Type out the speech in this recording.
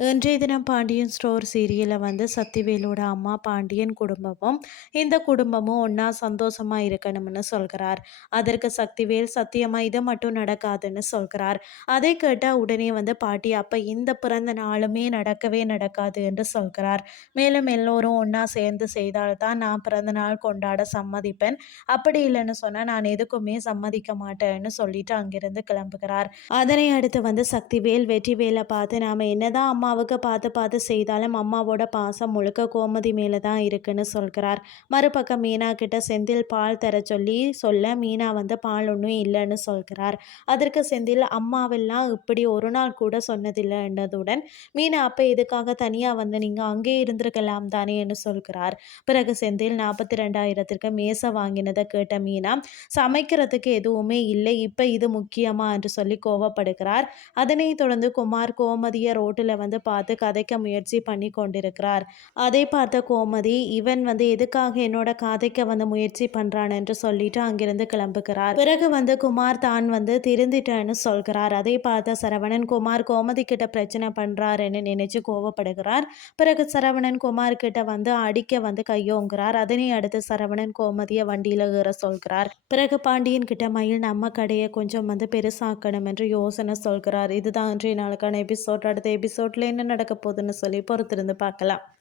இன்றைய தினம் பாண்டியன் ஸ்டோர் சீரியலில் வந்து சக்திவேலோட அம்மா பாண்டியன் குடும்பமும் இந்த குடும்பமும் ஒன்றா சந்தோஷமாக இருக்கணும்னு சொல்கிறார். அதற்கு சக்திவேல் சத்தியமாக இதை மட்டும் நடக்காதுன்னு சொல்கிறார். அதை கேட்டால் உடனே வந்து பாட்டி அப்போ இந்த பிறந்த நாளுமே நடக்கவே நடக்காது என்று சொல்கிறார். மேலும் எல்லோரும் ஒன்றா சேர்ந்து செய்தால்தான் நான் பிறந்த நாள் கொண்டாட சம்மதிப்பேன். அப்படி இல்லைன்னு சொன்னால் நான் எதுக்குமே சம்மதிக்க மாட்டேன்னு சொல்லிட்டு அங்கிருந்து கிளம்புகிறார். அதனை அடுத்து வந்து சக்திவேல் வெற்றிவேலை பார்த்து நாம் என்னதான் அம்மா அம்மாவுக்கு பார்த்து பார்த்து செய்தாலும் அம்மாவோட பாசம் முழுக்க கோமதி மேலே தான் இருக்குன்னு சொல்கிறார். மறுபக்கம் மீனா கிட்ட செந்தில் பால் தர சொல்லி சொல்ல மீனா வந்து பால் ஒன்றும் இல்லைன்னு சொல்கிறார். அதற்கு செந்தில் அம்மாவெல்லாம் இப்படி ஒரு நாள் கூட சொன்னதில்லைன்றதுடன் மீனா அப்போ இதுக்காக தனியாக வந்து நீங்கள் அங்கேயே இருந்திருக்கலாம் தானே என்று சொல்கிறார். பிறகு செந்தில் நாற்பத்தி ரெண்டாயிரத்திற்கு மேசை வாங்கினதை கேட்ட மீனா சமைக்கிறதுக்கு எதுவுமே இல்லை இப்போ இது முக்கியமா? என்று சொல்லி கோவப்படுகிறார். அதனைத் தொடர்ந்து குமார் கோமதிய ரோட்டில் வந்து பார்த்து கதைக்க முயற்சி பண்ணி கொண்டிருக்கிறார். அதை பார்த்த கோமதி இவன் வந்து எதுக்காக என்னோட கதைக்க வந்து முயற்சி பண்றான்? என்று சொல்லிட்டு அங்கிருந்து கிளம்புகிறார். பிறகு வந்து குமார் தான் வந்து திருந்திட்டேன்னு சொல்கிறார். அதை பார்த்த சரவணன் குமார் கோமதி கிட்ட பிரச்சனை பண்றாருன்னு நினைச்சு கோவப்படுகிறார். பிறகு சரவணன் குமார் கிட்ட வந்து அடிக்க வந்து கையோங்கிறார் அதனை அடுத்து சரவணன் கோமதியை வண்டியில ஏற சொல்கிறார். பிறகு பாண்டியன் கிட்ட மயில் நம்ம கடையை கொஞ்சம் வந்து பெருசாக்கணும் என்று யோசனை சொல்கிறார். இதுதான் இன்றைய நாளுக்கான எபிசோட். அடுத்த எபிசோட்ல என்ன நடக்க போகுதுன்னு சொல்லி பொறுத்திருந்து பார்க்கலாம்.